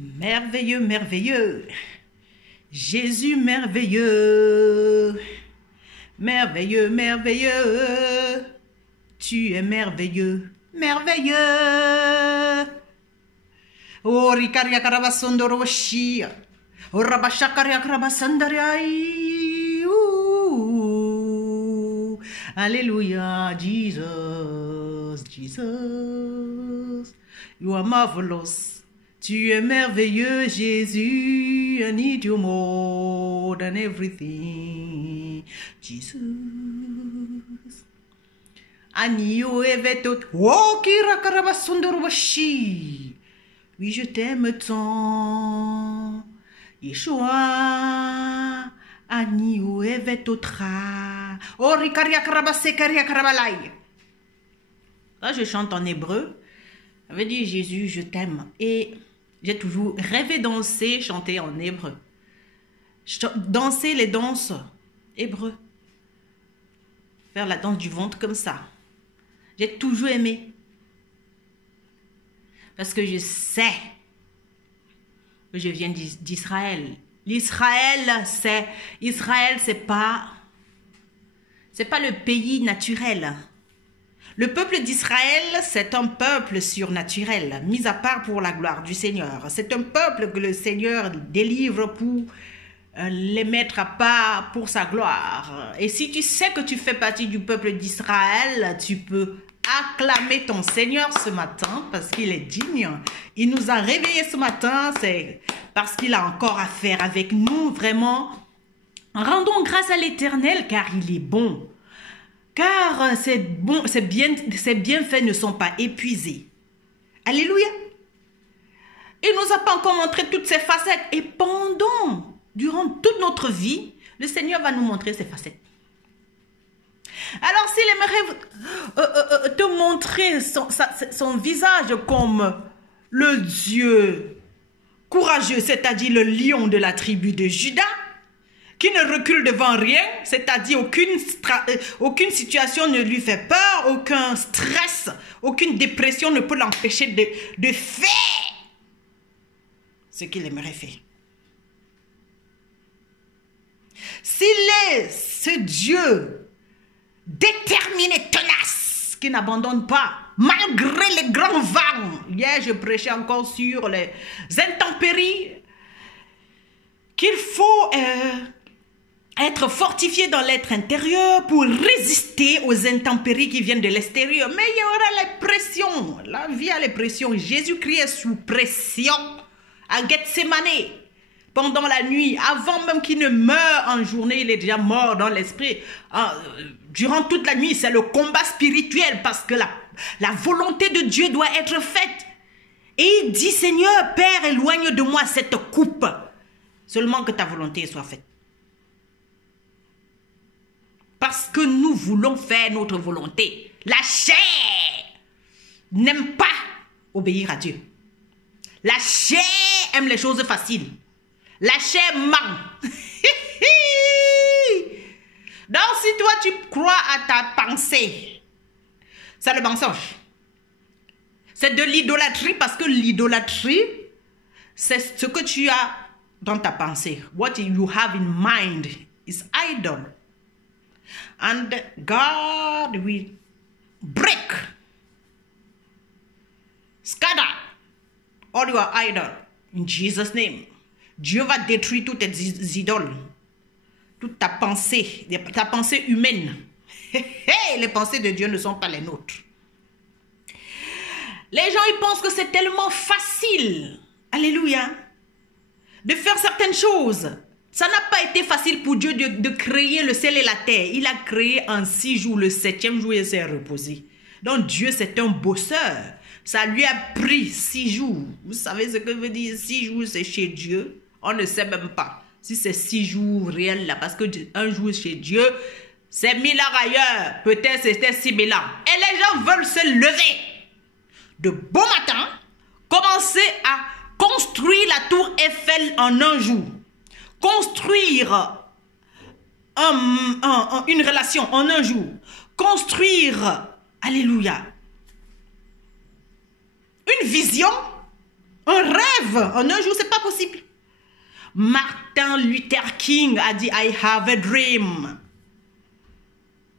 Merveilleux, merveilleux. Jésus merveilleux. Merveilleux, merveilleux. Tu es merveilleux, merveilleux. Oh, Rikaria Karabasondoroshi. Oh, Rabashakaria Karabasandariai. Alléluia, Jesus, Jesus. You are marvelous. Tu es merveilleux, Jésus. I need you more than everything. Jesus. Anio evetot. Oh, Kira Karabasondoroshi. Oui, je t'aime tant. Yeshua. Anio evetotra. Oh, Rikaria Karabase Karia Karabalai. Là, je chante en hébreu. Ça veut dire Jésus, je t'aime. Et j'ai toujours rêvé danser, chanter en hébreu. Danser les danses hébreux. Faire la danse du ventre comme ça. J'ai toujours aimé. Parce que je sais que je viens d'Israël. Israël, c'est pas le pays naturel. Le peuple d'Israël, c'est un peuple surnaturel, mis à part pour la gloire du Seigneur. C'est un peuple que le Seigneur délivre pour les mettre à part pour sa gloire. Et si tu sais que tu fais partie du peuple d'Israël, tu peux acclamer ton Seigneur ce matin parce qu'il est digne. Il nous a réveillés ce matin, c'est parce qu'il a encore à faire avec nous, vraiment. Rendons grâce à l'Éternel car il est bon. Car ses bienfaits ne sont pas épuisés. Alléluia. Il nous a pas encore montré toutes ses facettes. Et durant toute notre vie, le Seigneur va nous montrer ses facettes. Alors s'il aimerait te montrer son visage comme le Dieu courageux, c'est-à-dire le lion de la tribu de Juda, qui ne recule devant rien, c'est-à-dire aucune situation ne lui fait peur, aucun stress, aucune dépression ne peut l'empêcher de faire ce qu'il aimerait faire. S'il est ce Dieu déterminé, tenace, qui n'abandonne pas, malgré les grands vents. Hier, je prêchais encore sur les intempéries, qu'il faut être fortifié dans l'être intérieur pour résister aux intempéries qui viennent de l'extérieur. Mais il y aura les pressions. La vie a les pressions. Jésus-Christ est sous pression à Gethsémane pendant la nuit. Avant même qu'il ne meure en journée, il est déjà mort dans l'esprit. Durant toute la nuit, c'est le combat spirituel parce que la volonté de Dieu doit être faite. Et il dit, Seigneur, Père, éloigne de moi cette coupe. Seulement que ta volonté soit faite. Parce que nous voulons faire notre volonté. La chair n'aime pas obéir à Dieu. La chair aime les choses faciles. La chair ment. Donc si toi tu crois à ta pensée, c'est le mensonge. C'est de l'idolâtrie parce que l'idolâtrie, c'est ce que tu as dans ta pensée. What you have in mind is idol. And God will break, scatter all your idols in Jesus' name. Dieu va détruire toutes tes idoles, toute ta pensée humaine. Les pensées de Dieu ne sont pas les nôtres. Les gens, ils pensent que c'est tellement facile, alléluia, de faire certaines choses. Ça n'a pas été facile pour Dieu de créer le ciel et la terre. Il a créé en 6 jours, le 7e jour, il s'est reposé. Donc Dieu, c'est un bosseur. Ça lui a pris 6 jours. Vous savez ce que veut dire 6 jours, c'est chez Dieu. On ne sait même pas si c'est 6 jours réels là. Parce que un jour chez Dieu, c'est 1000 ans ailleurs. Peut-être c'était 6000 ans. Et les gens veulent se lever de bon matin, commencer à construire la tour Eiffel en un jour. Construire une relation en un jour. Construire, alléluia, une vision Un rêve en un jour, c'est pas possible. Martin Luther King a dit « I have a dream ».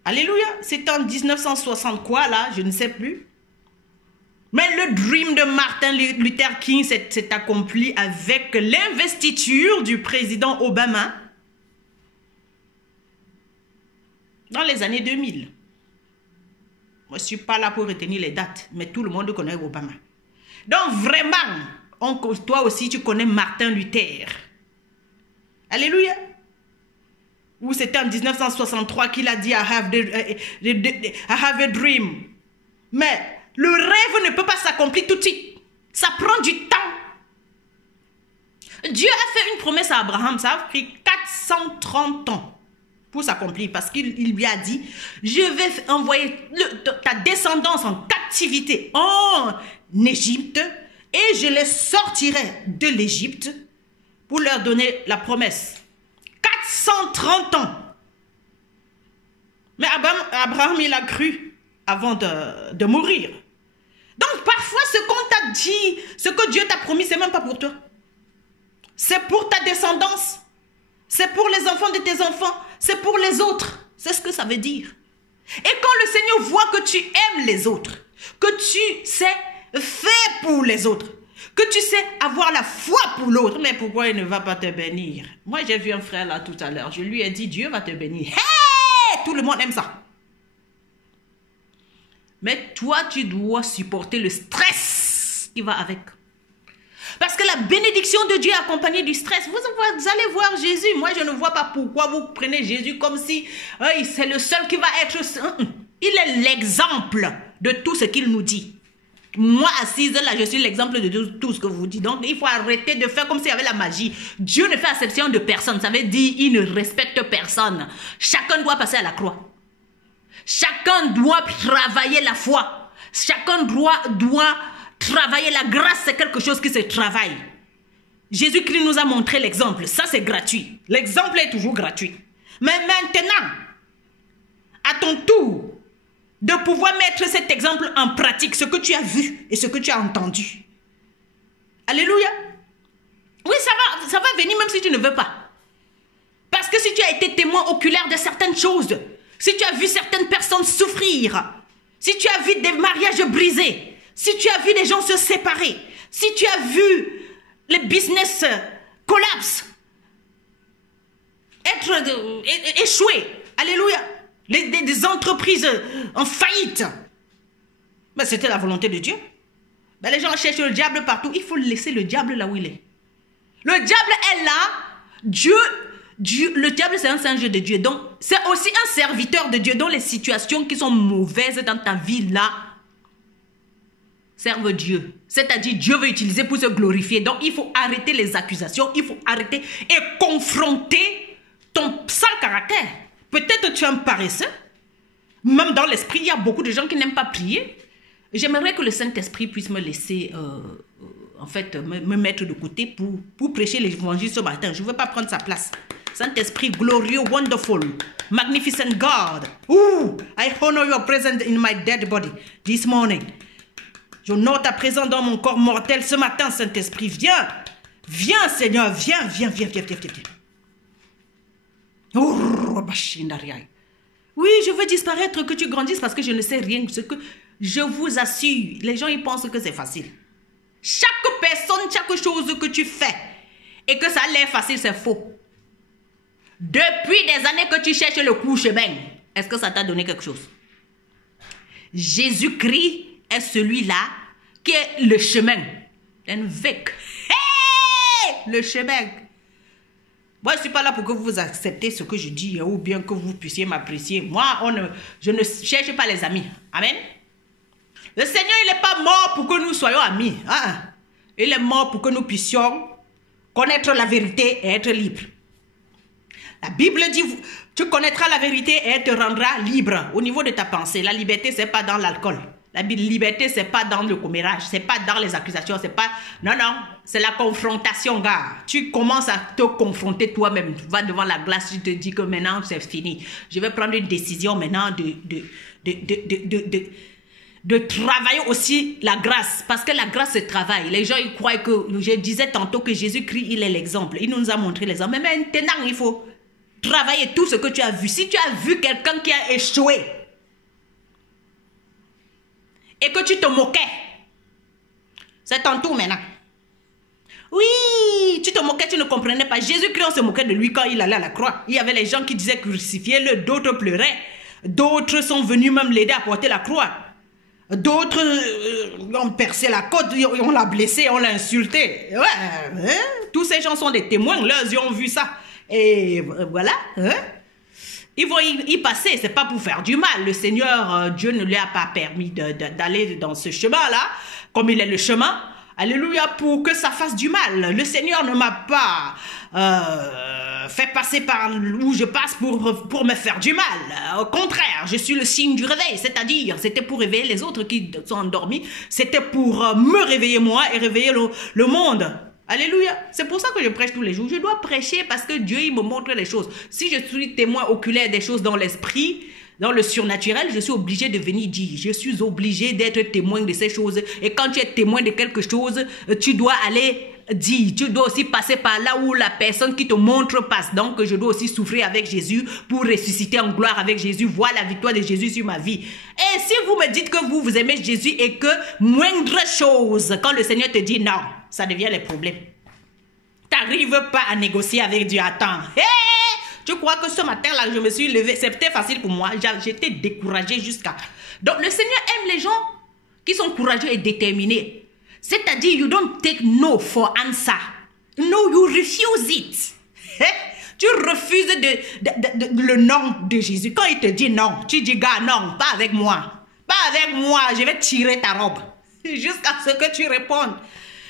Alléluia. C'est en 1960 quoi là, je ne sais plus. Mais le dream de Martin Luther King s'est accompli avec l'investiture du président Obama dans les années 2000. Moi, je ne suis pas là pour retenir les dates, mais tout le monde connaît Obama. Donc vraiment, toi aussi, tu connais Martin Luther. Alléluia. Ou c'était en 1963 qu'il a dit I have a dream. Mais le rêve ne peut pas s'accomplir tout de suite. Ça prend du temps. Dieu a fait une promesse à Abraham. Ça a pris 430 ans pour s'accomplir. Parce qu'il lui a dit, je vais envoyer ta descendance en captivité en Égypte. Et je les sortirai de l'Égypte pour leur donner la promesse. 430 ans. Mais Abraham, il a cru avant de mourir. Donc parfois ce qu'on t'a dit, ce que Dieu t'a promis, c'est même pas pour toi. C'est pour ta descendance. C'est pour les enfants de tes enfants. C'est pour les autres. C'est ce que ça veut dire. Et quand le Seigneur voit que tu aimes les autres, que tu sais faire pour les autres, que tu sais avoir la foi pour l'autre, mais pourquoi il ne va pas te bénir? Moi, j'ai vu un frère là tout à l'heure. Je lui ai dit, Dieu va te bénir. Hey! Tout le monde aime ça. Mais toi, tu dois supporter le stress qui va avec. Parce que la bénédiction de Dieu est accompagnée du stress. Vous allez voir Jésus. Moi, je ne vois pas pourquoi vous prenez Jésus comme si c'est le seul qui va être... Il est l'exemple de tout ce qu'il nous dit. Moi, assise là, je suis l'exemple de tout ce que vous dites. Donc, il faut arrêter de faire comme s'il y avait la magie. Dieu ne fait exception de personne. Ça veut dire qu'il ne respecte personne. Chacun doit passer à la croix. Chacun doit travailler la foi. Chacun doit travailler la grâce. C'est quelque chose qui se travaille. Jésus-Christ nous a montré l'exemple. Ça, c'est gratuit. L'exemple est toujours gratuit. Mais maintenant, à ton tour, de pouvoir mettre cet exemple en pratique, ce que tu as vu et ce que tu as entendu. Alléluia. Oui, ça va venir même si tu ne veux pas. Parce que si tu as été témoin oculaire de certaines choses, si tu as vu certaines personnes souffrir, si tu as vu des mariages brisés, si tu as vu des gens se séparer, si tu as vu les business collapse, échouer, alléluia, des entreprises en faillite, mais c'était la volonté de Dieu. Mais les gens cherchent le diable partout, il faut laisser le diable là où il est. Le diable est là, le diable c'est un singe de Dieu, donc c'est aussi un serviteur de Dieu. Dans les situations qui sont mauvaises dans ta vie là, serve Dieu. C'est-à-dire Dieu veut utiliser pour se glorifier. Donc il faut arrêter les accusations, il faut arrêter et confronter ton sale caractère. Peut-être tu es un paresseux, même dans l'esprit, il y a beaucoup de gens qui n'aiment pas prier. J'aimerais que le Saint-Esprit puisse me laisser, me mettre de côté pour prêcher l'évangile ce matin. Je ne veux pas prendre sa place. Saint-Esprit glorieux, wonderful, magnificent God. Ooh, I honor your presence in my dead body this morning. J'honore ta présence dans mon corps mortel ce matin, Saint-Esprit. Viens, viens Seigneur, viens. Oui, je veux disparaître, que tu grandisses parce que je ne sais rien. Ce que je vous assure, les gens ils pensent que c'est facile. Chaque personne, chaque chose que tu fais et que ça a l'air facile, c'est faux. Depuis des années que tu cherches le court chemin, est-ce que ça t'a donné quelque chose? Jésus-Christ est celui-là qui est le chemin. Un vec. Hey! Le chemin. Moi, je ne suis pas là pour que vous acceptez ce que je dis ou bien que vous puissiez m'apprécier. Moi, je ne cherche pas les amis. Amen. Le Seigneur, il n'est pas mort pour que nous soyons amis. Il est mort pour que nous puissions connaître la vérité et être libres. La Bible dit, tu connaîtras la vérité et elle te rendra libre au niveau de ta pensée. La liberté, ce n'est pas dans l'alcool. La liberté, ce n'est pas dans le commérage. Ce n'est pas dans les accusations. C'est pas... Non, c'est la confrontation, gars. Tu commences à te confronter toi-même. Tu vas devant la glace, tu te dis que maintenant, c'est fini. Je vais prendre une décision maintenant de travailler aussi la grâce, parce que la grâce se travaille. Les gens, ils croient que, je disais tantôt que Jésus-Christ, il est l'exemple. Il nous a montré l'exemple. Mais maintenant, il faut travailler tout ce que tu as vu. Si tu as vu quelqu'un qui a échoué et que tu te moquais, c'est ton tour maintenant. Oui, tu te moquais, tu ne comprenais pas. Jésus-Christ, on se moquait de lui quand il allait à la croix. Il y avait les gens qui disaient crucifiez-le, d'autres pleuraient. D'autres sont venus même l'aider à porter la croix. D'autres ont percé la côte, on l'a blessé, on l'a insulté. Ouais, hein? Tous ces gens sont des témoins, leurs yeux ont vu ça. Et voilà. Hein? Ils vont y passer, c'est pas pour faire du mal. Le Seigneur, Dieu ne lui a pas permis d'aller dans ce chemin-là, comme il est le chemin. Alléluia, pour que ça fasse du mal. Le Seigneur ne m'a pas fait passer par où je passe pour me faire du mal. Au contraire, je suis le signe du réveil, c'est-à-dire, c'était pour réveiller les autres qui sont endormis, c'était pour me réveiller moi et réveiller le monde. Alléluia. C'est pour ça que je prêche tous les jours. Je dois prêcher parce que Dieu, il me montre les choses. Si je suis témoin oculaire des choses dans l'esprit, dans le surnaturel, je suis obligé de venir dire. Je suis obligé d'être témoin de ces choses. Et quand tu es témoin de quelque chose, tu dois aller dire. Tu dois aussi passer par là où la personne qui te montre passe. Donc, je dois aussi souffrir avec Jésus pour ressusciter en gloire avec Jésus, voir la victoire de Jésus sur ma vie. Et si vous me dites que vous aimez Jésus et que moindre chose, quand le Seigneur te dit non, ça devient les problèmes. Tu n'arrives pas à négocier avec Dieu. Attends. Hey! Tu crois que ce matin-là, je me suis levée, c'était facile pour moi. J'étais découragée jusqu'à... Donc, le Seigneur aime les gens qui sont courageux et déterminés. C'est-à-dire, you don't take no for answer. No, you refuse it. Tu refuses le nom de Jésus. Quand il te dit non, tu dis, gars, non, pas avec moi. Pas avec moi, je vais tirer ta robe. Jusqu'à ce que tu répondes.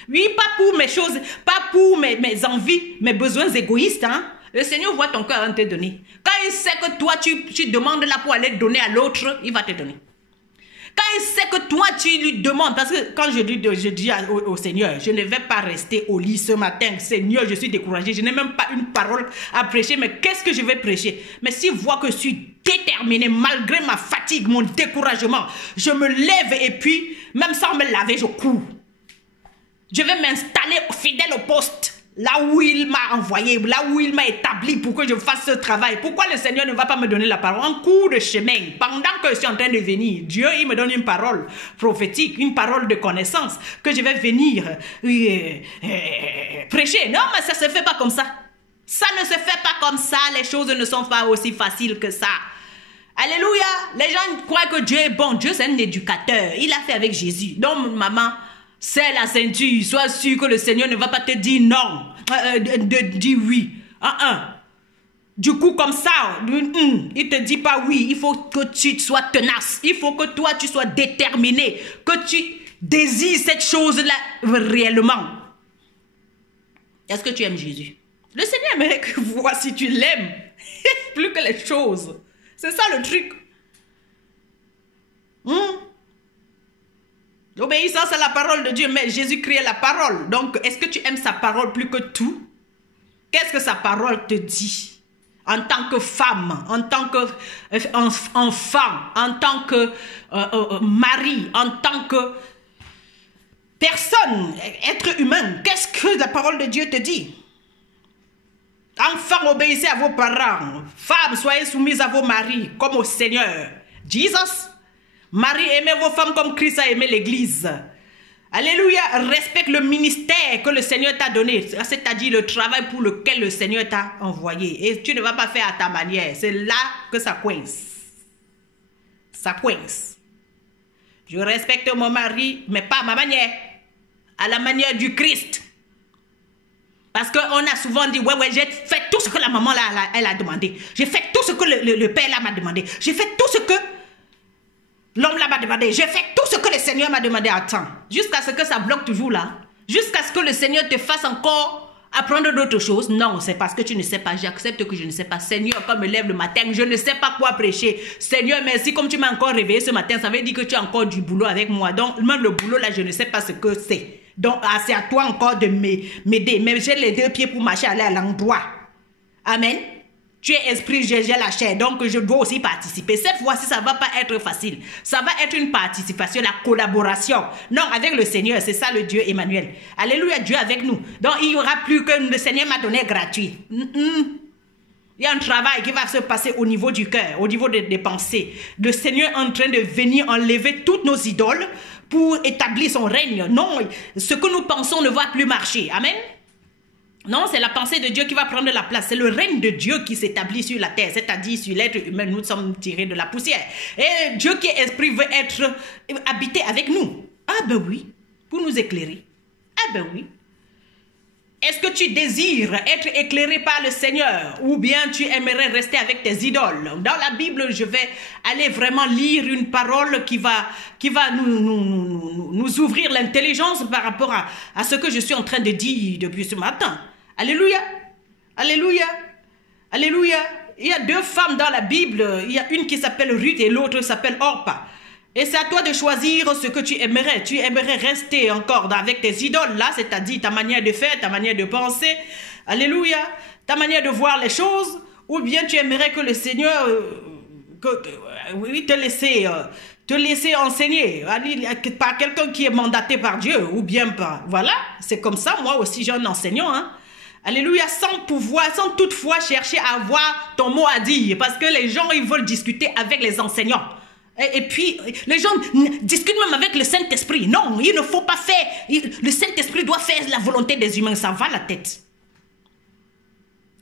Oui, pas pour mes choses, pas pour mes envies, mes besoins égoïstes, hein. Le Seigneur voit ton cœur en te donner. Quand il sait que toi, tu demandes là pour aller donner à l'autre, il va te donner. Quand il sait que toi, tu lui demandes, parce que quand je dis au Seigneur, je ne vais pas rester au lit ce matin. Seigneur, je suis découragé, je n'ai même pas une parole à prêcher, mais qu'est-ce que je vais prêcher? Mais s'il voit que je suis déterminé, malgré ma fatigue, mon découragement, je me lève et puis, même sans me laver, je cours. Je vais m'installer fidèle au poste. Là où il m'a envoyé, là où il m'a établi pour que je fasse ce travail. Pourquoi le Seigneur ne va pas me donner la parole? En cours de chemin, pendant que je suis en train de venir, Dieu, il me donne une parole prophétique, une parole de connaissance, que je vais venir prêcher. Non, mais ça ne se fait pas comme ça. Ça ne se fait pas comme ça. Les choses ne sont pas aussi faciles que ça. Alléluia. Les gens croient que Dieu est bon. Dieu, c'est un éducateur. Il a fait avec Jésus. Donc, maman, c'est la ceinture. Sois sûr que le Seigneur ne va pas te dire non, de dire oui. Du coup, comme ça, il te dit pas oui. Il faut que tu sois tenace. Il faut que toi, tu sois déterminé. Que tu désires cette chose-là réellement. Est-ce que tu aimes Jésus? Le Seigneur aimerait que vois si tu l'aimes. Plus que les choses. C'est ça le truc. L'obéissance à la parole de Dieu, mais Jésus-Christ est la parole. Donc, est-ce que tu aimes sa parole plus que tout? Qu'est-ce que sa parole te dit? En tant que femme, en tant qu'enfant, en tant que mari, en tant que personne, être humain, qu'est-ce que la parole de Dieu te dit? Enfants, obéissez à vos parents. Femmes, soyez soumises à vos maris, comme au Seigneur. Jesus. Marie, aimez vos femmes comme Christ a aimé l'église. Alléluia. Respecte le ministère que le Seigneur t'a donné. C'est-à-dire le travail pour lequel le Seigneur t'a envoyé. Et tu ne vas pas faire à ta manière. C'est là que ça coince. Ça coince. Je respecte mon mari, mais pas à ma manière. À la manière du Christ. Parce qu'on a souvent dit, ouais, j'ai fait tout ce que la maman là, elle a demandé. J'ai fait tout ce que le père là m'a demandé. J'ai fait tout ce que l'homme là m'a demandé. J'ai fait tout ce que le Seigneur m'a demandé. Attends, jusqu'à ce que ça bloque toujours là. Jusqu'à ce que le Seigneur te fasse encore apprendre d'autres choses. Non, c'est parce que tu ne sais pas. J'accepte que je ne sais pas. Seigneur, quand je me lève le matin, je ne sais pas quoi prêcher. Seigneur, merci. Comme tu m'as encore réveillé ce matin, ça veut dire que tu as encore du boulot avec moi. Donc, même le boulot là, je ne sais pas ce que c'est. Donc, c'est à toi encore de m'aider. Mais j'ai les deux pieds pour marcher, aller à l'endroit. Amen. Tu es esprit, j'ai la chair, donc je dois aussi participer. Cette fois-ci, ça ne va pas être facile. Ça va être une participation, la collaboration. Non, avec le Seigneur, c'est ça le Dieu Emmanuel. Alléluia, Dieu avec nous. Donc, il n'y aura plus que le Seigneur m'a donné gratuit. Il y a un travail qui va se passer au niveau du cœur, au niveau des pensées. Le Seigneur est en train de venir enlever toutes nos idoles pour établir son règne. Non, ce que nous pensons ne va plus marcher. Amen. Non, c'est la pensée de Dieu qui va prendre la place. C'est le règne de Dieu qui s'établit sur la terre, c'est-à-dire sur l'être humain. Nous sommes tirés de la poussière. Et Dieu qui est esprit veut être habité avec nous. Ah ben oui, pour nous éclairer. Ah ben oui. Est-ce que tu désires être éclairé par le Seigneur ou bien tu aimerais rester avec tes idoles? Dans la Bible, je vais aller vraiment lire une parole qui va nous ouvrir l'intelligence par rapport à ce que je suis en train de dire depuis ce matin. Alléluia, alléluia, alléluia. Il y a deux femmes dans la Bible. Il y a une qui s'appelle Ruth et l'autre s'appelle Orpa. Et c'est à toi de choisir ce que tu aimerais. Tu aimerais rester encore avec tes idoles là, c'est-à-dire ta manière de faire, ta manière de penser. Alléluia. Ta manière de voir les choses. Ou bien tu aimerais que le Seigneur te laisser enseigner par quelqu'un qui est mandaté par Dieu. Ou bien pas. Voilà. C'est comme ça. Moi aussi j'ai un enseignant. Hein. Alléluia, sans pouvoir, sans toutefois chercher à avoir ton mot à dire. Parce que les gens, ils veulent discuter avec les enseignants. Et puis, les gens discutent même avec le Saint-Esprit. Non, il ne faut pas faire. Le Saint-Esprit doit faire la volonté des humains. Ça va la tête.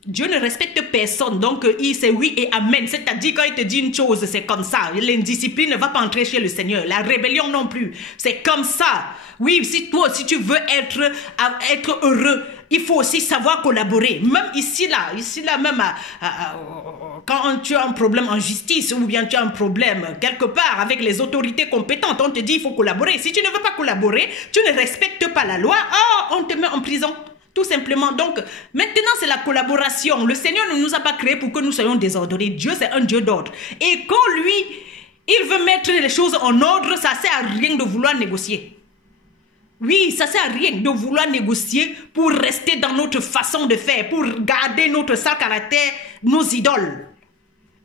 Dieu ne respecte personne. Donc, c'est oui et amen. C'est-à-dire, quand il te dit une chose, c'est comme ça. L'indiscipline ne va pas entrer chez le Seigneur. La rébellion non plus. C'est comme ça. Oui, si tu veux être heureux, il faut aussi savoir collaborer. Même ici là même quand tu as un problème en justice ou bien tu as un problème quelque part avec les autorités compétentes, on te dit il faut collaborer. Si tu ne veux pas collaborer, tu ne respectes pas la loi, on te met en prison. Tout simplement. Donc, maintenant, c'est la collaboration. Le Seigneur ne nous a pas créés pour que nous soyons désordonnés. Dieu, c'est un Dieu d'ordre. Et quand lui, il veut mettre les choses en ordre, ça ne sert à rien de vouloir négocier. Oui, ça ne sert à rien de vouloir négocier pour rester dans notre façon de faire, pour garder notre sale caractère, nos idoles.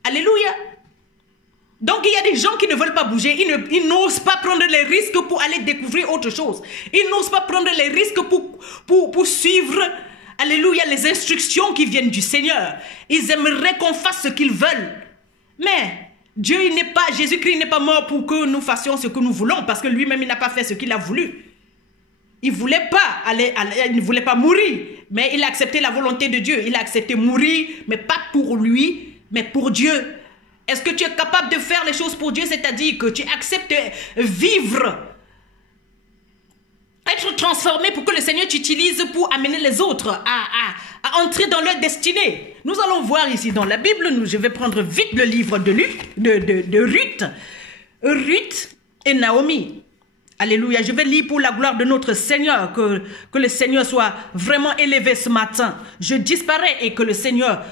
Alléluia. Donc, il y a des gens qui ne veulent pas bouger. Ils n'osent pas prendre les risques pour aller découvrir autre chose. Ils n'osent pas prendre les risques pour suivre, alléluia, les instructions qui viennent du Seigneur. Ils aimeraient qu'on fasse ce qu'ils veulent. Mais Dieu, Jésus-Christ n'est pas mort pour que nous fassions ce que nous voulons, parce que lui-même, il n'a pas fait ce qu'il a voulu. Il ne voulait pas mourir, mais il a accepté la volonté de Dieu. Il a accepté mourir, mais pas pour lui, mais pour Dieu. Est-ce que tu es capable de faire les choses pour Dieu? C'est-à-dire que tu acceptes vivre, être transformé pour que le Seigneur t'utilise pour amener les autres à entrer dans leur destinée. Nous allons voir ici dans la Bible, je vais prendre vite le livre de Ruth. Ruth et Naomi. Alléluia, je vais lire pour la gloire de notre Seigneur, que le Seigneur soit vraiment élevé ce matin. Je disparais et que le Seigneur,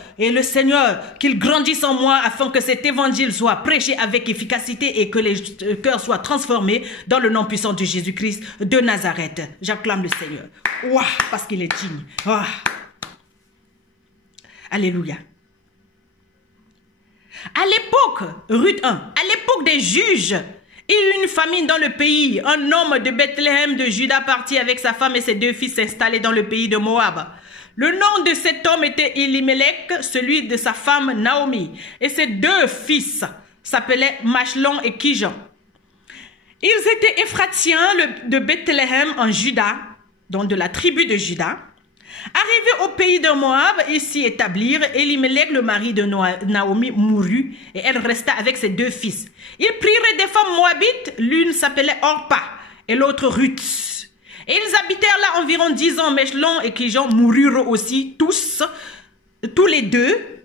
qu'il grandisse en moi afin que cet évangile soit prêché avec efficacité et que les cœurs soient transformés dans le nom puissant de Jésus-Christ de Nazareth. J'acclame le Seigneur. Ouah, parce qu'il est digne. Ouah. Alléluia. À l'époque, Ruth 1, à l'époque des juges, il y eut une famine dans le pays. Un homme de Bethléem de Juda partit avec sa femme et ses deux fils s'installer dans le pays de Moab. Le nom de cet homme était Elimelech, celui de sa femme Naomi. Et ses deux fils s'appelaient Machlon et Kijon. Ils étaient Éphratiens de Bethléem en Juda, donc de la tribu de Juda. Arrivés au pays de Moab, ils s'y établirent. Elimelech, le mari de Naomi, mourut et elle resta avec ses deux fils. Ils prirent des femmes moabites, l'une s'appelait Orpa et l'autre Ruth. Et ils habitèrent là environ 10 ans. Machlon et Kijon moururent aussi tous les deux.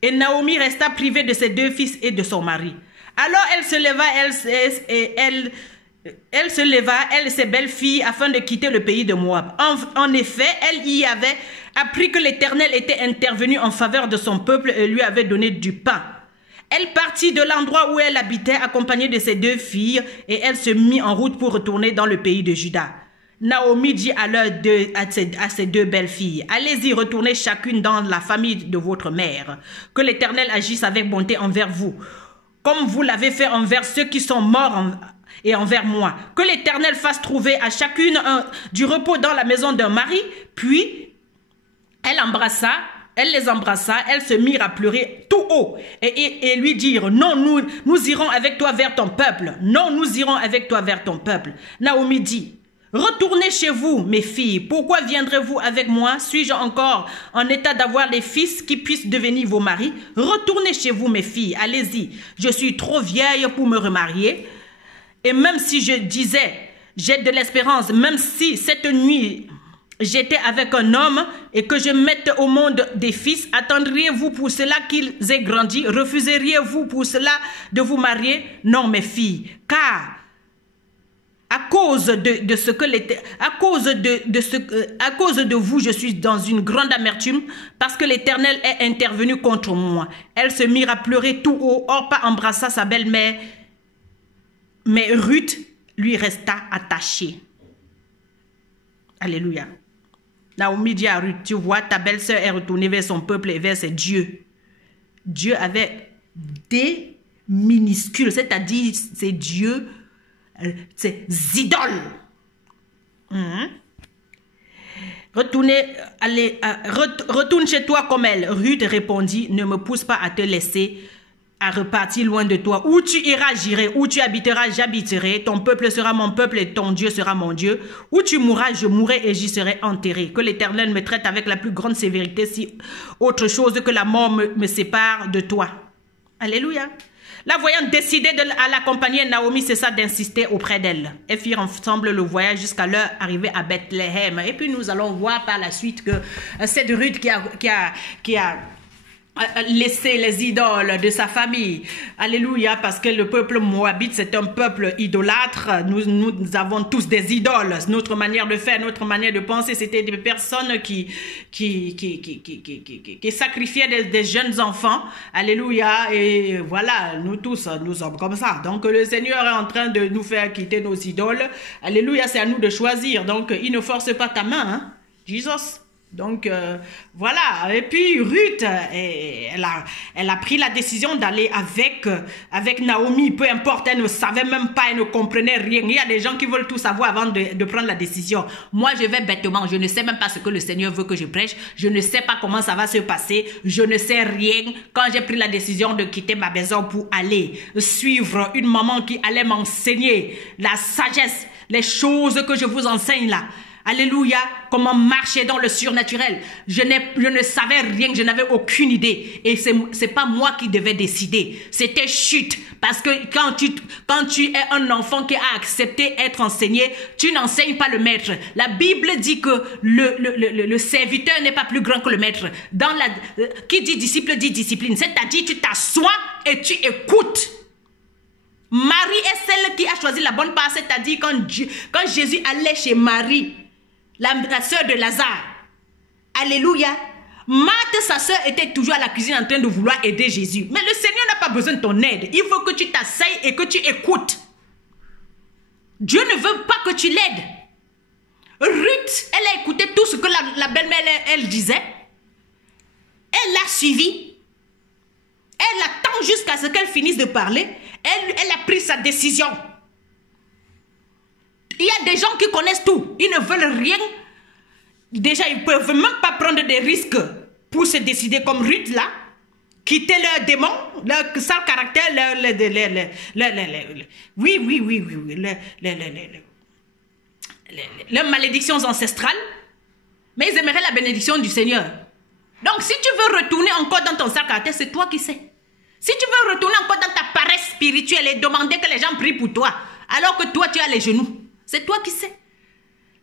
Et Naomi resta privée de ses deux fils et de son mari. Alors elle se leva, elle et ses belles-filles, afin de quitter le pays de Moab. En effet, elle y avait appris que l'Éternel était intervenu en faveur de son peuple et lui avait donné du pain. Elle partit de l'endroit où elle habitait, accompagnée de ses deux filles, et elle se mit en route pour retourner dans le pays de Juda. Naomi dit à ses deux belles filles, allez-y, retournez chacune dans la famille de votre mère. Que l'Éternel agisse avec bonté envers vous, comme vous l'avez fait envers ceux qui sont morts et envers moi. Que l'Éternel fasse trouver à chacune du repos dans la maison d'un mari. Puis, elle les embrassa, elles se mirent à pleurer tout haut et lui dirent, non, nous irons avec toi vers ton peuple. Non, nous irons avec toi vers ton peuple. Naomi dit, retournez chez vous, mes filles. Pourquoi viendrez-vous avec moi? Suis-je encore en état d'avoir des fils qui puissent devenir vos maris? Retournez chez vous, mes filles. Allez-y. Je suis trop vieille pour me remarier. Et même si je disais, j'ai de l'espérance, même si cette nuit, j'étais avec un homme et que je mette au monde des fils, attendriez-vous pour cela qu'ils aient grandi? Refuseriez-vous pour cela de vous marier? Non, mes filles, car à cause de vous, je suis dans une grande amertume parce que l'Éternel est intervenu contre moi. Elle se mirent à pleurer tout haut. Orpa embrassa sa belle-mère, mais Ruth lui resta attachée. Alléluia. Naomi dit à Ruth, tu vois, ta belle-sœur est retournée vers son peuple et vers ses dieux. Dieu avait des minuscules, c'est-à-dire ses dieux, ses idoles. Retourne chez toi comme elle. Ruth répondit, ne me pousse pas à te laisser à repartir loin de toi. Où tu iras, j'irai. Où tu habiteras, j'habiterai. Ton peuple sera mon peuple et ton Dieu sera mon Dieu. Où tu mourras, je mourrai et j'y serai enterré. Que l'Éternel me traite avec la plus grande sévérité si autre chose que la mort me sépare de toi. Alléluia. La voyant décider à l'accompagner, Naomi cessa d'insister auprès d'elle. Elles firent ensemble le voyage jusqu'à leur arrivée à Bethléem. Et puis nous allons voir par la suite que cette Ruth qui a laisser les idoles de sa famille. Alléluia, parce que le peuple moabite, c'est un peuple idolâtre. Nous avons tous des idoles. Notre manière de faire, notre manière de penser, c'était des personnes qui sacrifiaient des jeunes enfants. Alléluia, et voilà, nous tous, nous sommes comme ça. Donc, le Seigneur est en train de nous faire quitter nos idoles. Alléluia, c'est à nous de choisir. Donc, il ne force pas ta main, hein, Jesus. Donc, voilà. Et puis, Ruth, elle a pris la décision d'aller avec Naomi. Peu importe, elle ne savait même pas, elle ne comprenait rien. Il y a des gens qui veulent tout savoir avant de prendre la décision. Moi, je vais bêtement. Je ne sais même pas ce que le Seigneur veut que je prêche. Je ne sais pas comment ça va se passer. Je ne sais rien. Quand j'ai pris la décision de quitter ma maison pour aller suivre une maman qui allait m'enseigner la sagesse, les choses que je vous enseigne là. Alléluia, comment marcher dans le surnaturel. Je ne savais rien, je n'avais aucune idée. Et c'est pas moi qui devais décider. C'était chute. Parce que quand tu es un enfant qui a accepté être enseigné, tu n'enseignes pas le maître. La Bible dit que le serviteur n'est pas plus grand que le maître. Qui dit disciple dit discipline. C'est-à-dire tu t'assois et tu écoutes. Marie est celle qui a choisi la bonne part. C'est-à-dire quand Jésus allait chez Marie, la sœur de Lazare. Alléluia. Marthe, sa sœur, était toujours à la cuisine en train de vouloir aider Jésus. Mais le Seigneur n'a pas besoin de ton aide. Il veut que tu t'asseyes et que tu écoutes. Dieu ne veut pas que tu l'aides. Ruth, elle a écouté tout ce que la belle-mère, elle disait. Elle l'a suivi. Elle attend jusqu'à ce qu'elle finisse de parler. Elle a pris sa décision. Il y a des gens qui connaissent tout. Ils ne veulent rien. Déjà, ils ne peuvent même pas prendre des risques pour se décider comme Ruth là. Quitter leur démon, leur sale caractère, leurs malédictions ancestrales. Mais ils aimeraient la bénédiction du Seigneur. Donc, si tu veux retourner encore dans ton sale caractère, c'est toi qui sais. Si tu veux retourner encore dans ta paresse spirituelle et demander que les gens prient pour toi, alors que toi, tu as les genoux, c'est toi qui sais.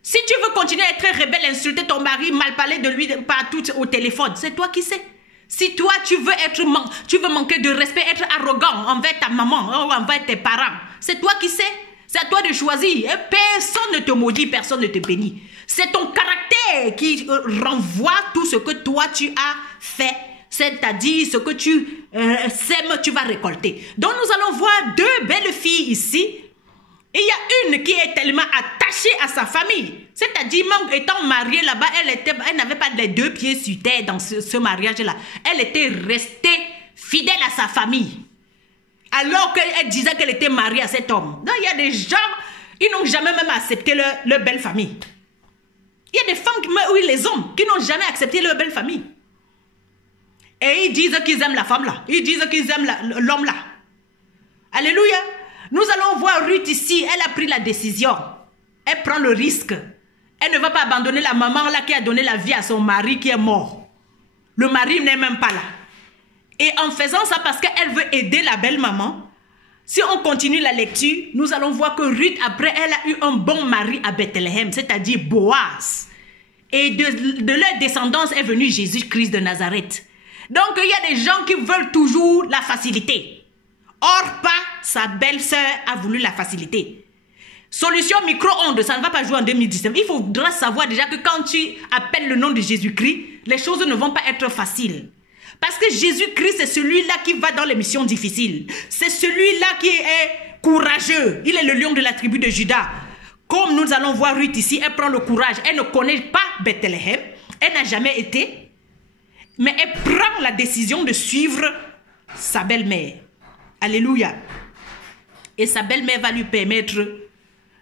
Si tu veux continuer à être rebelle, insulter ton mari, mal parler de lui partout au téléphone, c'est toi qui sais. Si toi, tu veux manquer de respect, être arrogant envers ta maman ou envers tes parents, c'est toi qui sais. C'est à toi de choisir. Et personne ne te maudit, personne ne te bénit. C'est ton caractère qui renvoie tout ce que toi, tu as fait. C'est-à-dire ce que tu sèmes, tu vas récolter. Donc, nous allons voir deux belles filles ici Et il y a une qui est tellement attachée à sa famille. C'est-à-dire, même étant mariée là-bas, elle n'avait pas les deux pieds sur terre dans ce mariage-là. Elle était restée fidèle à sa famille. Alors qu'elle disait qu'elle était mariée à cet homme. Donc, il y a des gens, ils n'ont jamais même accepté leur belle famille. Il y a des femmes, oui, les hommes, qui n'ont jamais accepté leur belle famille. Et ils disent qu'ils aiment la femme là. Ils disent qu'ils aiment l'homme là. Alléluia. Nous allons voir Ruth ici. Elle a pris la décision. Elle prend le risque. Elle ne va pas abandonner la maman là qui a donné la vie à son mari qui est mort. Le mari n'est même pas là. Et en faisant ça, parce qu'elle veut aider la belle maman, si on continue la lecture, nous allons voir que Ruth, après, elle a eu un bon mari à Bethléem, c'est-à-dire Boaz. Et de leur descendance est venu Jésus-Christ de Nazareth. Donc, il y a des gens qui veulent toujours la facilité. Orpa, sa belle-sœur, a voulu la facilité. Solution micro-ondes, ça ne va pas jouer en 2019. Il faudra savoir déjà que quand tu appelles le nom de Jésus-Christ, les choses ne vont pas être faciles. Parce que Jésus-Christ, c'est celui-là qui va dans les missions difficiles. C'est celui-là qui est courageux. Il est le lion de la tribu de Juda. Comme nous allons voir Ruth ici, elle prend le courage. Elle ne connaît pas Bethléem. Elle n'a jamais été. Mais elle prend la décision de suivre sa belle-mère. Alléluia. Et sa belle-mère va lui permettre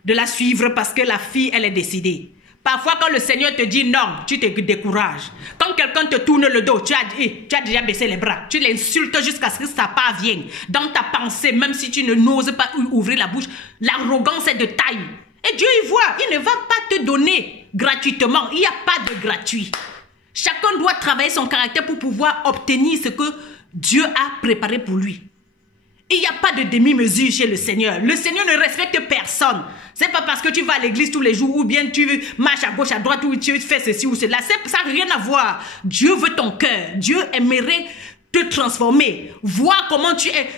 de la suivre parce que la fille, elle est décidée. Parfois, quand le Seigneur te dit non, tu te décourages. Quand quelqu'un te tourne le dos, tu as déjà baissé les bras. Tu l'insultes jusqu'à ce que ça parvienne. Dans ta pensée, même si tu n'oses pas ouvrir la bouche, l'arrogance est de taille. Et Dieu y voit, il ne va pas te donner gratuitement. Il n'y a pas de gratuit. Chacun doit travailler son caractère pour pouvoir obtenir ce que Dieu a préparé pour lui. Il n'y a pas de demi-mesure chez le Seigneur. Le Seigneur ne respecte personne. C'est pas parce que tu vas à l'église tous les jours ou bien tu marches à gauche, à droite ou tu fais ceci ou cela. Ça n'a rien à voir. Dieu veut ton cœur. Dieu aimerait te transformer. Voir comment tu es.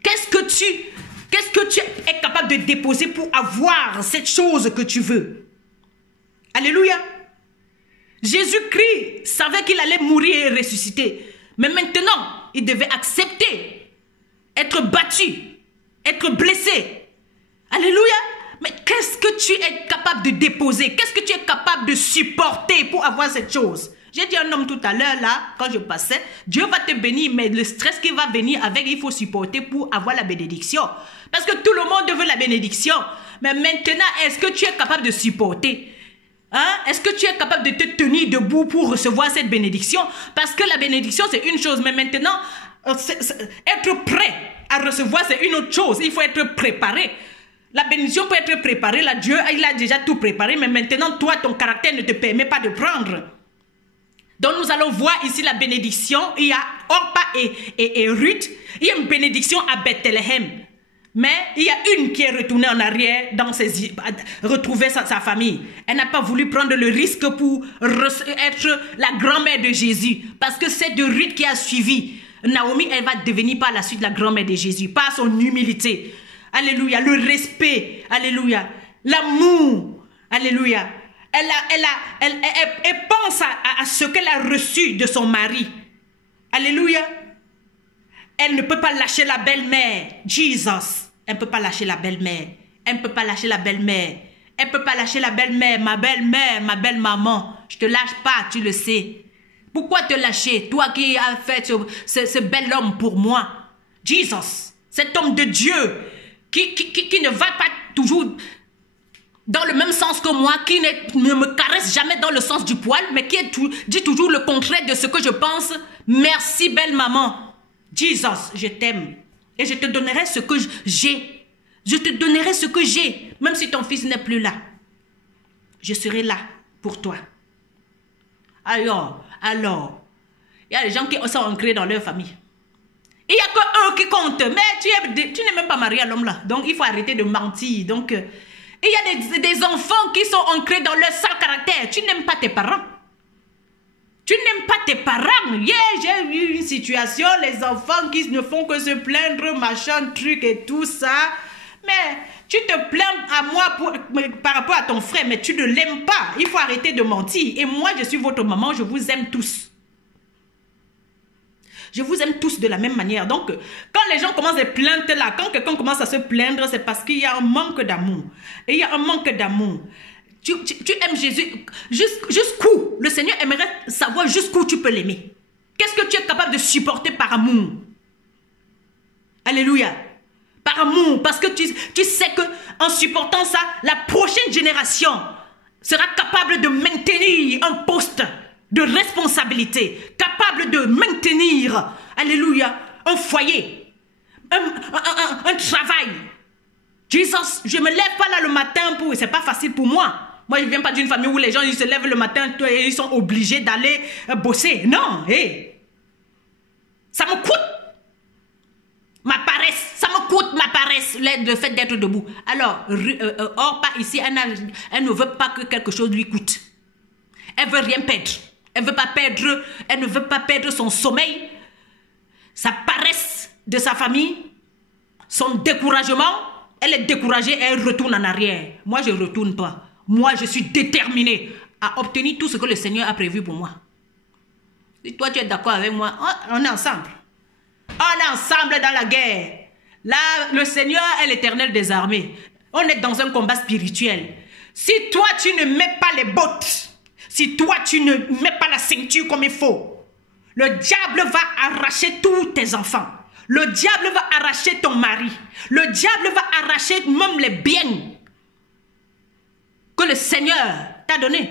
Qu'est-ce que tu es capable de déposer pour avoir cette chose que tu veux. Alléluia. Jésus-Christ savait qu'il allait mourir et ressusciter. Mais maintenant, il devait accepter être battu, être blessé. Alléluia. Mais qu'est-ce que tu es capable de déposer? Qu'est-ce que tu es capable de supporter pour avoir cette chose? J'ai dit à un homme tout à l'heure là, quand je passais, Dieu va te bénir, mais le stress qui va venir avec, il faut supporter pour avoir la bénédiction. Parce que tout le monde veut la bénédiction. Mais maintenant, est-ce que tu es capable de supporter? Hein? Est-ce que tu es capable de te tenir debout pour recevoir cette bénédiction? Parce que la bénédiction, c'est une chose, mais maintenant, être prêt à recevoir, c'est une autre chose. Il faut être préparé. La bénédiction peut être préparée. Là, Dieu, il a déjà tout préparé, mais maintenant, toi, ton caractère ne te permet pas de prendre. Donc, nous allons voir ici la bénédiction. Il y a Orpa et Ruth. Il y a une bénédiction à Bethléem. Mais il y a une qui est retournée en arrière dans retrouver sa famille. Elle n'a pas voulu prendre le risque pour être la grand-mère de Jésus. Parce que c'est de Ruth qui a suivi. Naomi, elle va devenir par la suite la grand-mère de Jésus. Par son humilité. Alléluia. Le respect. Alléluia. L'amour. Alléluia. Elle pense à ce qu'elle a reçu de son mari. Alléluia. Elle ne peut pas lâcher la belle-mère. Jesus. Elle ne peut pas lâcher la belle-mère. Elle ne peut pas lâcher la belle-mère. Elle ne peut pas lâcher la belle-mère, ma belle-maman. Je ne te lâche pas, tu le sais. Pourquoi te lâcher? Toi qui as fait ce bel homme pour moi. Jesus. Cet homme de Dieu qui ne va pas toujours dans le même sens que moi, qui ne me caresse jamais dans le sens du poil, mais qui dit toujours le contraire de ce que je pense. Merci, belle maman. Jesus, je t'aime. Et je te donnerai ce que j'ai. Je te donnerai ce que j'ai. Même si ton fils n'est plus là. Je serai là pour toi. Alors, il y a des gens qui sont ancrés dans leur famille. Il n'y a que eux qui comptent. Mais tu n'es même pas marié à l'homme là. Donc, il faut arrêter de mentir. Donc, il y a des enfants qui sont ancrés dans leur sale caractère. Tu n'aimes pas tes parents. Tu n'aimes pas tes parents. Yeah, j'ai eu une situation, les enfants qui ne font que se plaindre, machin, truc et tout ça. Mais tu te plains à moi par rapport à ton frère, mais tu ne l'aimes pas. Il faut arrêter de mentir. Et moi, je suis votre maman, je vous aime tous. Je vous aime tous de la même manière. Donc, quand les gens commencent à plaindre là, quand quelqu'un commence à se plaindre, c'est parce qu'il y a un manque d'amour. Et il y a un manque d'amour. Tu aimes Jésus jusqu'où? Le Seigneur aimerait savoir jusqu'où tu peux l'aimer. Qu'est-ce que tu es capable de supporter par amour? Alléluia. Par amour, parce que tu sais qu'en supportant ça, la prochaine génération sera capable de maintenir un poste de responsabilité, capable de maintenir, alléluia, un foyer, un travail. Jesus, je ne me lève pas là le matin pour... C'est pas facile pour moi. Moi, je ne viens pas d'une famille où les gens ils se lèvent le matin et ils sont obligés d'aller bosser. Non, hey. Ça me coûte ma paresse. Ça me coûte ma paresse, le fait d'être debout. Alors, Orpa ici, elle ne veut pas que quelque chose lui coûte. Elle ne veut rien perdre. Elle ne veut pas perdre son sommeil, sa paresse de sa famille, son découragement. Elle est découragée et elle retourne en arrière. Moi, je ne retourne pas. Moi, je suis déterminée à obtenir tout ce que le Seigneur a prévu pour moi. Si toi, tu es d'accord avec moi, on est ensemble. On est ensemble dans la guerre. Là, le Seigneur est l'Éternel des armées. On est dans un combat spirituel. Si toi, tu ne mets pas les bottes, si toi, tu ne mets pas la ceinture comme il faut, le diable va arracher tous tes enfants. Le diable va arracher ton mari. Le diable va arracher même les biens que le Seigneur t'a donnés.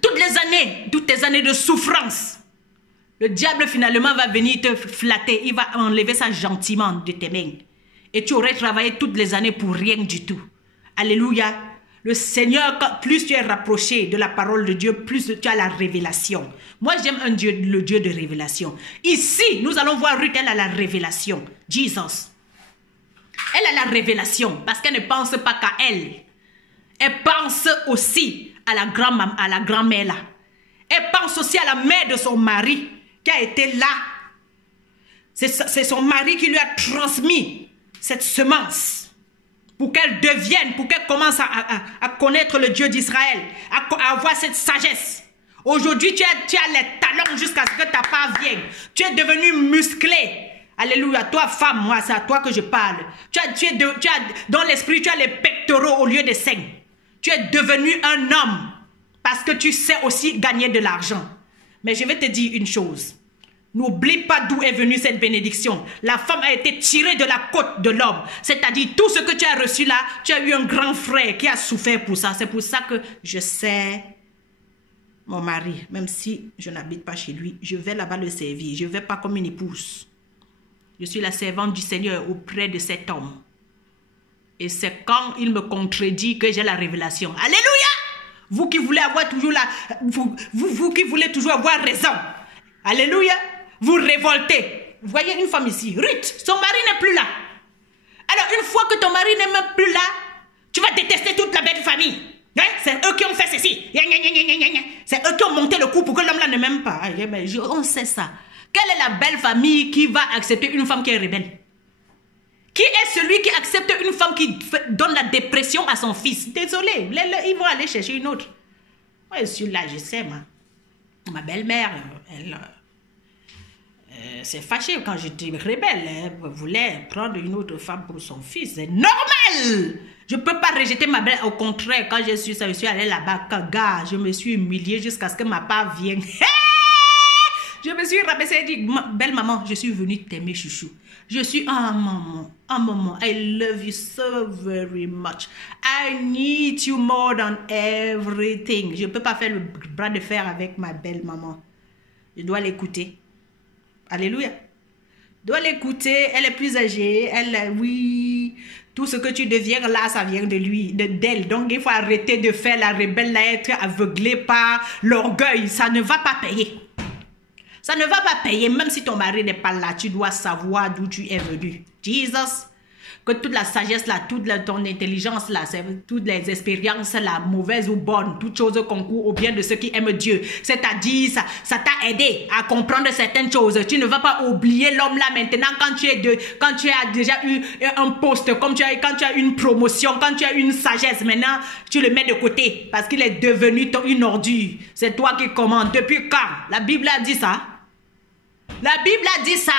Toutes tes années de souffrance, le diable finalement va venir te flatter. Il va enlever ça gentiment de tes mains. Et tu aurais travaillé toutes les années pour rien du tout. Alléluia. Le Seigneur, plus tu es rapproché de la parole de Dieu, plus tu as la révélation. Moi, j'aime le Dieu de révélation. Ici, nous allons voir Ruth, elle a la révélation. Jesus. Elle a la révélation parce qu'elle ne pense pas qu'à elle. Elle pense aussi à la grand-mère là. Elle pense aussi à la mère de son mari qui a été là. C'est son mari qui lui a transmis cette semence. Pour qu'elle devienne, pour qu'elle commence à connaître le Dieu d'Israël, à avoir cette sagesse. Aujourd'hui, tu as les talons jusqu'à ce que ta part vienne. Tu es devenu musclé. Alléluia. Toi, femme, moi, c'est à toi que je parle. Dans l'esprit, tu as les pectoraux au lieu des seins. Tu es devenu un homme parce que tu sais aussi gagner de l'argent. Mais je vais te dire une chose. N'oublie pas d'où est venue cette bénédiction. La femme a été tirée de la côte de l'homme. C'est-à-dire, tout ce que tu as reçu là, tu as eu un grand frère qui a souffert pour ça. C'est pour ça que je sais mon mari, même si je n'habite pas chez lui, je vais là-bas le servir. Je ne vais pas comme une épouse. Je suis la servante du Seigneur auprès de cet homme. Et c'est quand il me contredit que j'ai la révélation. Alléluia! Vous qui voulez avoir toujours vous qui voulez toujours avoir raison. Alléluia! Vous révoltez. Vous voyez une femme ici, Ruth, son mari n'est plus là. Alors une fois que ton mari n'est même plus là, tu vas détester toute la belle famille. Hein? C'est eux qui ont fait ceci. C'est eux qui ont monté le coup pour que l'homme là ne m'aime pas. On sait ça. Quelle est la belle famille qui va accepter une femme qui est rebelle? Qui est celui qui accepte une femme qui donne la dépression à son fils? Désolé, ils vont aller chercher une autre. Moi, je suis là, je sais, ma belle-mère, elle s'est fâchée quand j'étais rebelle. Elle voulait prendre une autre femme pour son fils. C'est normal. Je ne peux pas rejeter ma belle. Au contraire, quand je suis allée là-bas, gars, je me suis humiliée jusqu'à ce que ma part vienne. Je me suis rabaissée et dit, belle maman, je suis venue t'aimer, chouchou. Je suis, maman, I love you so very much. I need you more than everything. Je ne peux pas faire le bras de fer avec ma belle maman. Je dois l'écouter. Alléluia. Je dois l'écouter. Elle est plus âgée. Oui, tout ce que tu deviens là, ça vient de lui, d'elle. Donc, il faut arrêter de faire la rebelle, être aveuglé par l'orgueil. Ça ne va pas payer. Ça ne va pas payer, même si ton mari n'est pas là. Tu dois savoir d'où tu es venu. Jesus, que toute la sagesse là, toute ton intelligence là, toutes les expériences là, mauvaises ou bonnes, toutes choses concourent au bien de ceux qui aiment Dieu. C'est-à-dire, ça t'a aidé à comprendre certaines choses. Tu ne vas pas oublier l'homme là maintenant quand tu as déjà eu un poste, quand tu as une promotion, quand tu as une sagesse. Maintenant, tu le mets de côté parce qu'il est devenu une ordure. C'est toi qui commandes. Depuis quand? La Bible a dit ça. La Bible a dit ça.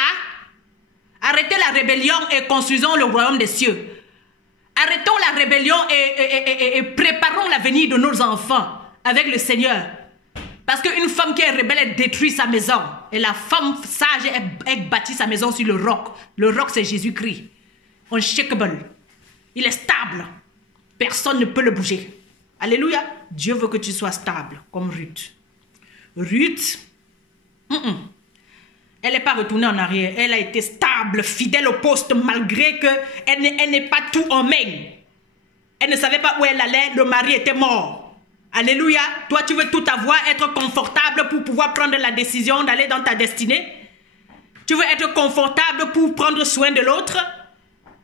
Arrêtez la rébellion et construisons le royaume des cieux. Arrêtons la rébellion et préparons l'avenir de nos enfants avec le Seigneur. Parce qu'une femme qui est rebelle, elle détruit sa maison. Et la femme sage, elle bâtit sa maison sur le roc. Le roc, c'est Jésus-Christ. Unshakable. Il est stable. Personne ne peut le bouger. Alléluia. Dieu veut que tu sois stable, comme Ruth. Ruth, elle n'est pas retournée en arrière. Elle a été stable, fidèle au poste, malgré qu'elle n'est pas tout en main. Elle ne savait pas où elle allait. Le mari était mort. Alléluia. Toi, tu veux tout avoir, être confortable pour pouvoir prendre la décision d'aller dans ta destinée. Tu veux être confortable pour prendre soin de l'autre,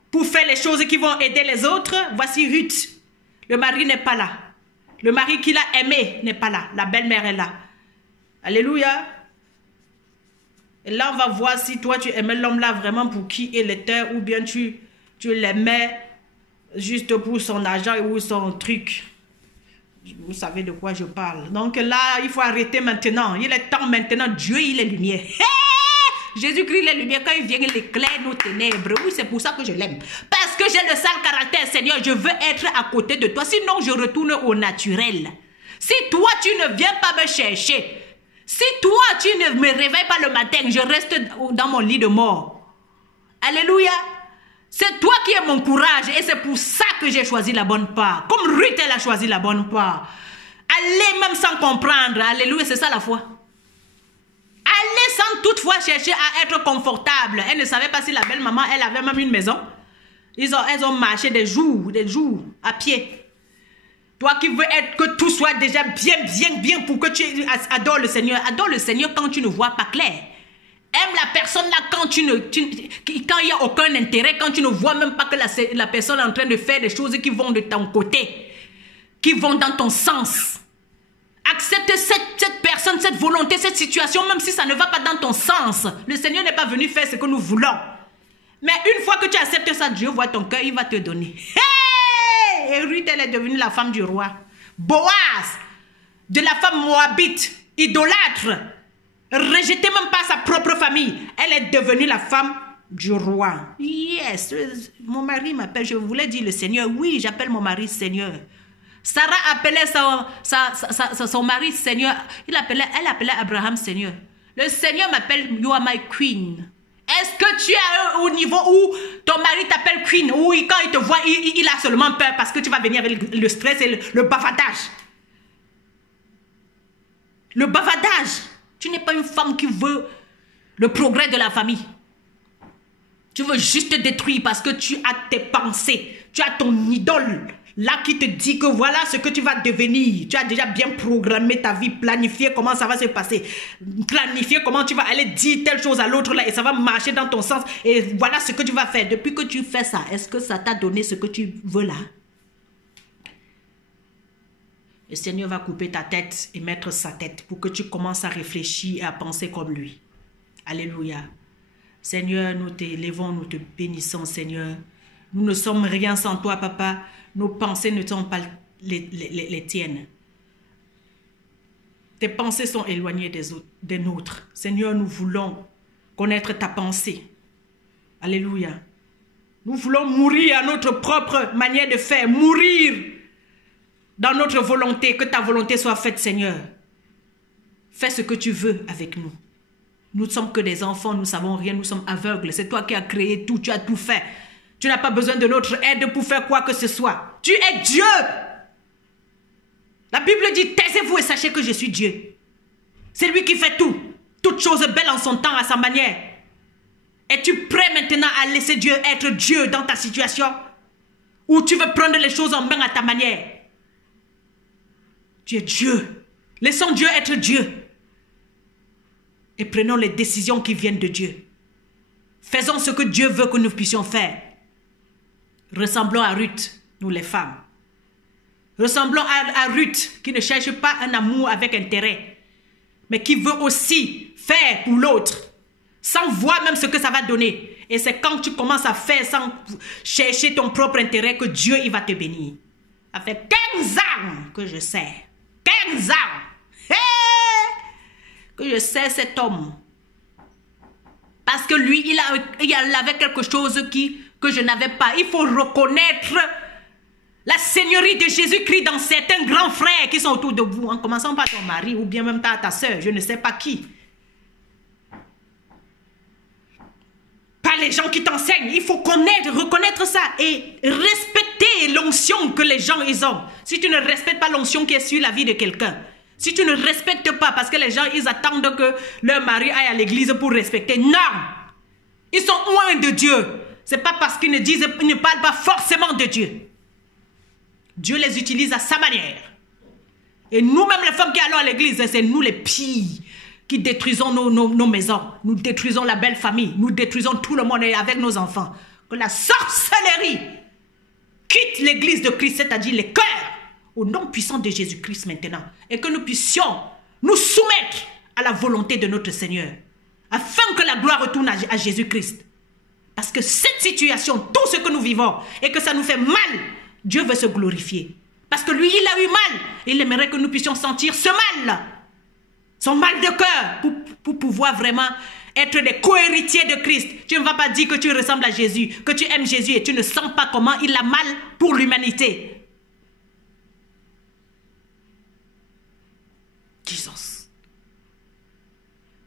pour faire les choses qui vont aider les autres. Voici Ruth. Le mari n'est pas là. Le mari qui l'a aimé n'est pas là. La belle-mère est là. Alléluia. Et là, on va voir si toi, tu aimais l'homme-là vraiment pour qui il était, ou bien tu l'aimais juste pour son argent ou son truc. Vous savez de quoi je parle. Donc là, il faut arrêter maintenant. Il est temps maintenant. Dieu, il est lumière. Hey! Jésus-Christ, il est lumière. Quand il vient, il éclaire nos ténèbres. Oui, c'est pour ça que je l'aime. Parce que j'ai le sale caractère, Seigneur. Je veux être à côté de toi. Sinon, je retourne au naturel. Si toi, tu ne viens pas me chercher, si toi, tu ne me réveilles pas le matin, je reste dans mon lit de mort. Alléluia. C'est toi qui es mon courage et c'est pour ça que j'ai choisi la bonne part. Comme Ruth, elle a choisi la bonne part. Allez même sans comprendre. Alléluia, c'est ça la foi. Allez sans toutefois chercher à être confortable. Elle ne savait pas si la belle maman, elle avait même une maison. Elles ont marché des jours à pied. Toi qui veux être que tout soit déjà bien pour que tu adores le Seigneur. Adore le Seigneur quand tu ne vois pas clair. Aime la personne là quand il n'y a aucun intérêt, quand tu ne vois même pas que la personne est en train de faire des choses qui vont de ton côté, qui vont dans ton sens. Accepte cette personne, cette volonté, cette situation, même si ça ne va pas dans ton sens. Le Seigneur n'est pas venu faire ce que nous voulons. Mais une fois que tu acceptes ça, Dieu voit ton cœur, il va te donner. Hey! Et Ruth, elle est devenue la femme du roi. Boaz, de la femme moabite, idolâtre, rejetée même pas sa propre famille. Elle est devenue la femme du roi. Yes, mon mari m'appelle. Je voulais dire le Seigneur. Oui, j'appelle mon mari Seigneur. Sarah appelait son mari Seigneur. Elle appelait Abraham Seigneur. Le Seigneur m'appelle You are my queen. Est-ce que tu es au niveau où ton mari t'appelle queen? Oui, quand il te voit, il a seulement peur parce que tu vas venir avec le stress et le bavardage. Le bavardage. Tu n'es pas une femme qui veut le progrès de la famille. Tu veux juste te détruire parce que tu as tes pensées. Tu as ton idole là qui te dit que voilà ce que tu vas devenir. Tu as déjà bien programmé ta vie, planifié comment ça va se passer. Planifié comment tu vas aller dire telle chose à l'autre là et ça va marcher dans ton sens. Et voilà ce que tu vas faire. Depuis que tu fais ça, est-ce que ça t'a donné ce que tu veux là? Le Seigneur va couper ta tête et mettre sa tête pour que tu commences à réfléchir et à penser comme lui. Alléluia. Seigneur, nous t'élevons, nous te bénissons, Seigneur. Nous ne sommes rien sans toi, Papa. Nos pensées ne sont pas les tiennes. Tes pensées sont éloignées des nôtres. Seigneur, nous voulons connaître ta pensée. Alléluia. Nous voulons mourir à notre propre manière de faire. Mourir dans notre volonté, que ta volonté soit faite, Seigneur. Fais ce que tu veux avec nous. Nous ne sommes que des enfants, nous ne savons rien, nous sommes aveugles. C'est toi qui as créé tout, tu as tout fait. Tu n'as pas besoin de notre aide pour faire quoi que ce soit. Tu es Dieu. La Bible dit, taisez-vous et sachez que je suis Dieu. C'est lui qui fait tout. Toutes choses belles en son temps, à sa manière. Es-tu prêt maintenant à laisser Dieu être Dieu dans ta situation? Ou tu veux prendre les choses en main à ta manière? Tu es Dieu. Laissons Dieu être Dieu. Et prenons les décisions qui viennent de Dieu. Faisons ce que Dieu veut que nous puissions faire. Ressemblons à Ruth, nous les femmes. Ressemblons à Ruth qui ne cherche pas un amour avec intérêt, mais qui veut aussi faire pour l'autre, sans voir même ce que ça va donner. Et c'est quand tu commences à faire sans chercher ton propre intérêt que Dieu il va te bénir. Ça fait 15 ans que je sais. 15 ans. Hey! Que je sais cet homme. Parce que lui, il avait quelque chose que je n'avais pas. Il faut reconnaître la seigneurie de Jésus-Christ dans certains grands frères qui sont autour de vous. En commençant par ton mari ou bien même ta soeur, je ne sais pas qui. Par les gens qui t'enseignent. Il faut reconnaître ça et respecter l'onction que les gens ils ont. Si tu ne respectes pas l'onction qui est sur la vie de quelqu'un, si tu ne respectes pas, parce que les gens ils attendent que leur mari aille à l'église pour respecter. Non! Ils sont loin de Dieu. C'est pas parce qu'ils ne parlent pas forcément de Dieu. Dieu les utilise à sa manière. Et nous-mêmes, les femmes qui allons à l'église, c'est nous les pires qui détruisons nos maisons. Nous détruisons la belle famille. Nous détruisons tout le monde avec nos enfants. Que la sorcellerie quitte l'église de Christ, c'est-à-dire les cœurs, au nom puissant de Jésus-Christ maintenant. Et que nous puissions nous soumettre à la volonté de notre Seigneur. Afin que la gloire retourne à Jésus-Christ. Parce que cette situation, tout ce que nous vivons, et que ça nous fait mal, Dieu veut se glorifier. Parce que lui, il a eu mal. Il aimerait que nous puissions sentir ce mal. Son mal de cœur. Pour pouvoir vraiment être des co-héritiers de Christ. Tu ne vas pas dire que tu ressembles à Jésus. Que tu aimes Jésus et tu ne sens pas comment il a mal pour l'humanité. Jesus.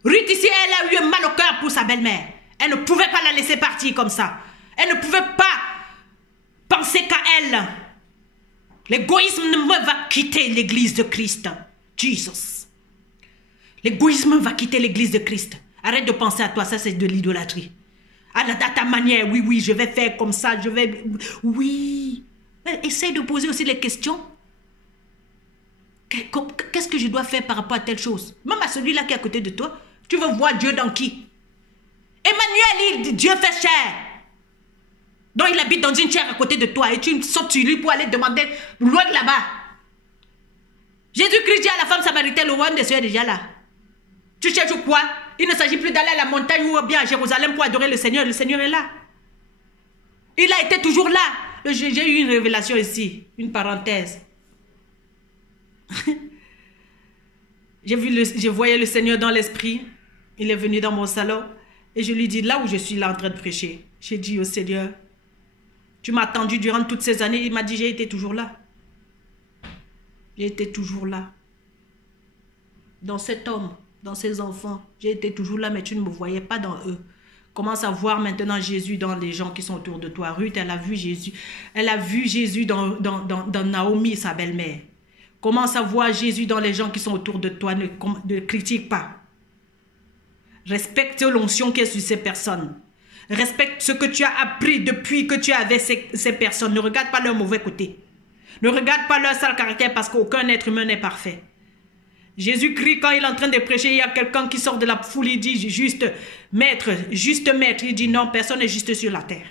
Ruth ici, elle a eu mal au cœur pour sa belle-mère. Elle ne pouvait pas la laisser partir comme ça. Elle ne pouvait pas penser qu'à elle. L'égoïsme va quitter l'église de Christ. Jesus. L'égoïsme va quitter l'église de Christ. Arrête de penser à toi, ça c'est de l'idolâtrie. À ta manière, oui, je vais faire comme ça, oui. Mais essaye de poser aussi les questions. Qu'est-ce que je dois faire par rapport à telle chose? Même à celui-là qui est à côté de toi, tu veux voir Dieu dans qui? Emmanuel, Dieu fait chair. Donc il habite dans une chair à côté de toi et tu sautes sur lui pour aller demander loin de là-bas. Jésus-Christ dit à la femme samaritaine, le royaume des cieux est déjà là. Tu cherches quoi? Il ne s'agit plus d'aller à la montagne ou bien à Jérusalem pour adorer le Seigneur. Le Seigneur est là. Il a été toujours là. J'ai eu une révélation ici, une parenthèse. Je voyais le Seigneur dans l'esprit. Il est venu dans mon salon et je lui dis, là où je suis là en train de prêcher, j'ai dit au Seigneur, tu m'as attendu durant toutes ces années. Il m'a dit, j'ai été toujours là. J'ai été toujours là. Dans cet homme, dans ces enfants, j'ai été toujours là, mais tu ne me voyais pas dans eux. Commence à voir maintenant Jésus dans les gens qui sont autour de toi. Ruth, elle a vu Jésus. Elle a vu Jésus dans Naomi, sa belle-mère. Commence à voir Jésus dans les gens qui sont autour de toi. Ne critique pas. Respecte l'onction qui est sur ces personnes. Respecte ce que tu as appris depuis que tu avais ces personnes. Ne regarde pas leur mauvais côté. Ne regarde pas leur sale caractère parce qu'aucun être humain n'est parfait. Jésus-Christ, quand il est en train de prêcher, il y a quelqu'un qui sort de la foule, il dit juste maître. Il dit non, personne n'est juste sur la terre.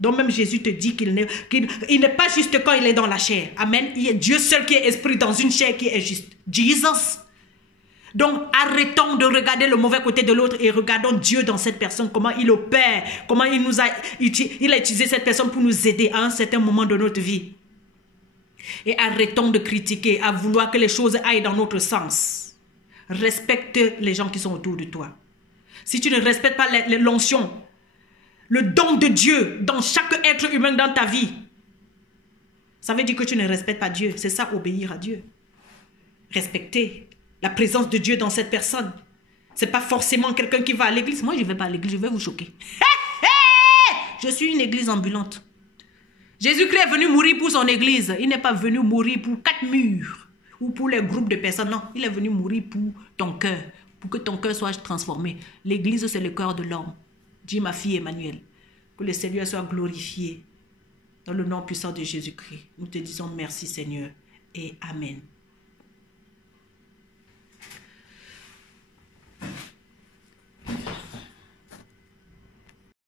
Donc même Jésus te dit qu'il n'est pas juste quand il est dans la chair. Amen. Il y a Dieu seul qui est esprit dans une chair qui est juste. Jesus. Donc arrêtons de regarder le mauvais côté de l'autre et regardons Dieu dans cette personne, comment il opère, comment il a utilisé cette personne pour nous aider à un certain moment de notre vie. Et arrêtons de critiquer, à vouloir que les choses aillent dans notre sens. Respecte les gens qui sont autour de toi. Si tu ne respectes pas l'onction, le don de Dieu dans chaque être humain dans ta vie, ça veut dire que tu ne respectes pas Dieu. C'est ça, obéir à Dieu. Respecter la présence de Dieu dans cette personne. Ce n'est pas forcément quelqu'un qui va à l'église. Moi, je ne vais pas à l'église, je vais vous choquer. Je suis une église ambulante. Jésus-Christ est venu mourir pour son église. Il n'est pas venu mourir pour 4 murs ou pour les groupes de personnes. Non, il est venu mourir pour ton cœur, pour que ton cœur soit transformé. L'église, c'est le cœur de l'homme. Dis ma fille Emmanuel, que le Seigneur soit glorifié dans le nom puissant de Jésus-Christ. Nous te disons merci Seigneur et Amen.